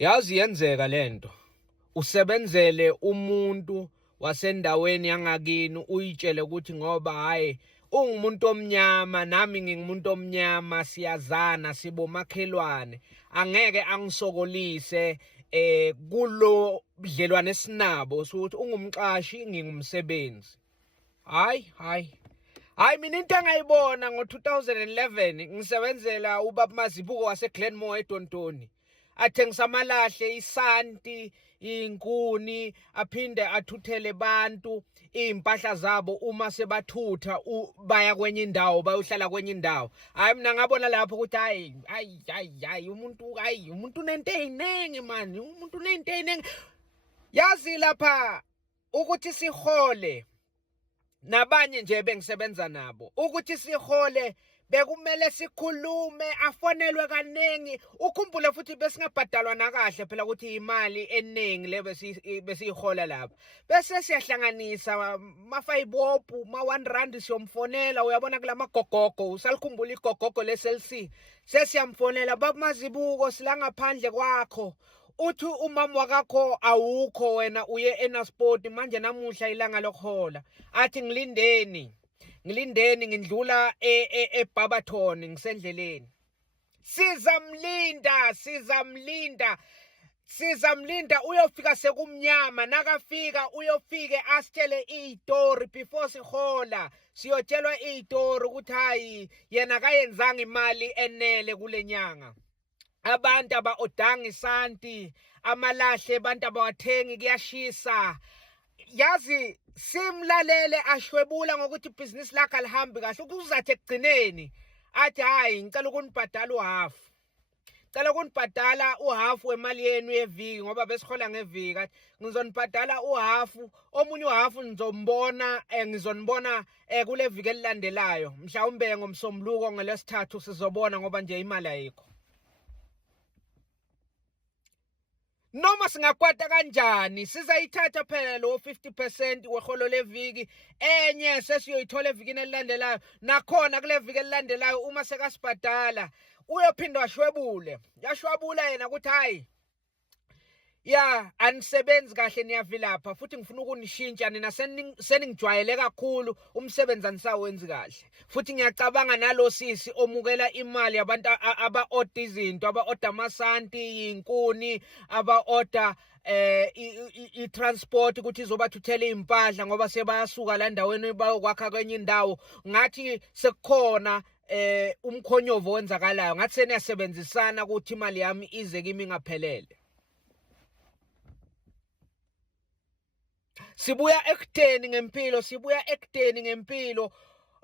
Yazi yenzeka lento. Usebenzele umuntu wasendaweni yangakini uyitshele ukuthi ngoba hayi ungumuntu omnyama nami ngingumuntu omnyama siyazana sibomakhelwane angeke angisokolise kulo budlelwane sinabo sokuthi ungumqashi ngingumsebenzi. Hayi mina into engayibona ngo2011 ngisebenzela ubaba Mazibuko waseGlenmore eDontoni. Athengisa amalahle, isanti, inkuni, aphinde athuthele bantu impahla zabo uma sebathutha baya kwenye indawo bayohlala kwenye indawo. Hayi mina ngabona lapho ukuthi hayi umuntu unento eziningi man, umuntu unento eziningi. Yazi lapha ukuthi sihole nabanye nje bengisebenza nabo ukuthi sihole bekumele sikhulume afonelwe kaningi ukhumbule futhi besingabhadalwa nakahle phela ukuthi imali eningi le besiyihola lapha bese siyahlanganisa mafayibophu ma1 rand siyomfonela uyabona kula magogogo usalikhumbula igogogo leSLC sesiyamfonela baba Mazibuko sila ngaphandle kwakho uthi umama wakho awukho wena uye eNasport manje namuhla ilanga lokhola athi ngilindeni ngidlula eBarberton ngisendleleni sizamlinda uyofika sekumnyama nakafika uyofike asitshele izitori before sihola siyotshelwa izitori ukuthi hayi yena kayenzanga imali enele kulenyanga. Abantu aba-odanga isanti amalahle abantu abawathengi kuyashisa. Yazi simlalele ashwebula ngokuthi ibhizinisi lakhe alihambi kahle ukuzathi ekugcineni athi hayi ngicela ukunibhadala uhalf. Ngicela ukunibhadala uhalf wemali yenu yeviki ngoba besihola ngeviki athi ngizonibhadala uhalf omunye uhalf ngizonibona kule viki elilandelayo mhlawumbe ngomsombuluko ngelesithathu sizobona ngoba nje imali ayikho. Noma singakwata kanjani sizayithatha phela lo 50% weholo leviki enye sesiyoyithola evikini elilandelayo nakhona kule viki elilandelayo uma sekasibhadala uyophinda washwebule yashwabula yena ukuthi hayi anisebenzi kahle niyavilapha futhi ngifuna ukunishintsha nina seningijwayele kakhulu umsebenzi anisawenzi kahle futhi ngiyacabanga nalo sisi omukela imali yabantu aba-order izinto aba-order amasanti inkuni aba-order i-transport ukuthi izobathuthela impahla ngoba sebayasuka la ndaweni bayokwakha kwenye indawo ngathi sekukhona umkhonyovo wenzakalayo ngathi seniyasebenzisana ukuthi imali yami ize kimi ngaphelele. Sibuya ekuteni ngempilo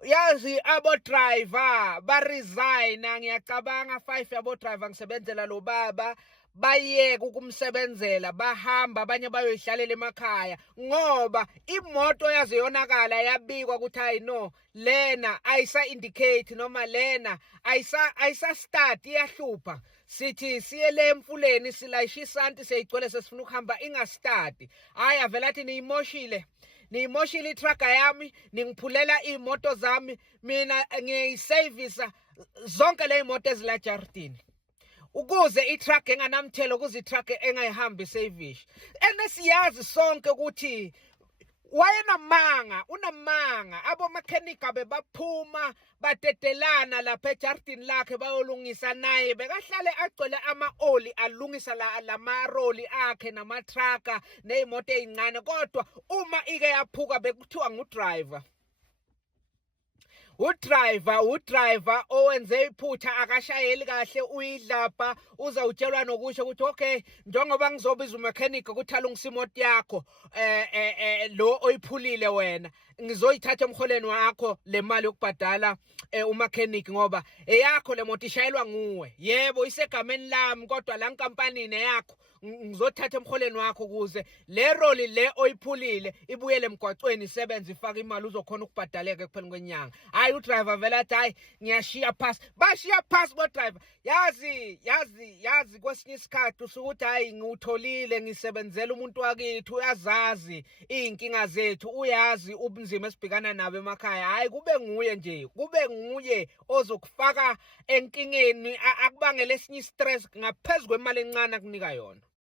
yazi abo-driver ba-resigna ngiyacabanga 5 yabo-driver ngisebenzela lo baba bayeke ukumsebenzela bahamba abanye bayoyihlalela emakhaya ngoba imoto yaze yonakala yabikwa ukuthi hayi no lena ayisa-indicate noma lena ayisa-start iyahlupha sithi siye le emfuleni silayisha isanti seyigcwele sesifuna ukuhamba ingastadi hayi avela athi niyimoshile itraga yami ningiphulela iy'moto zami mina ngiyisevisa zonke le y'moto ezila jardini ukuze itraga enganamthelo ukuze itraga engayihambi isevisha siyazi sonke ukuthi unamanga abomakhenika bebaphuma badedelana lapha ejardini lakhe bayolungisa naye bekahlale agcwele ama-oli alungisa lamaroli akhe namatraka ney'moto ey'ncane kodwa uma ike yaphuka bekuthiwa udriver owenze iphutha akashayeli kahle uyidlapha uzawutshelwa nokusho ukuthi okay njengoba ngizobiza umekhenika ukuthi alungise imoto yakho lo oyiphulile wena ngizoyithatha emholweni wakho le mali yokubhadala umakhenika ngoba eyakho le moto ishayelwa nguwe yebo isegameni lami kodwa la nkampanini yakho ngizothatha emholweni wakho ukuze le roli le oyiphulile ibuyele emgwacweni isebenze ifake imali uzokhona ukubhadaleka ekupheleni kwenyanga. hayi udriver vele athi hayi ngiyashiya phasi, bashiya phasi bodriver. Yazi kwesinye isikhathi usukuthi hayi ngiwutholile ngisebenzela umuntu wakithi, uyazazi iy'nkinga zethu, uyazi ubunzima esibhekana nabo emakhaya. Hhayi kube nguye ozokufaka enkingeni, akubangele esinye i-stress ngaphezu kwemali encane akunika yona.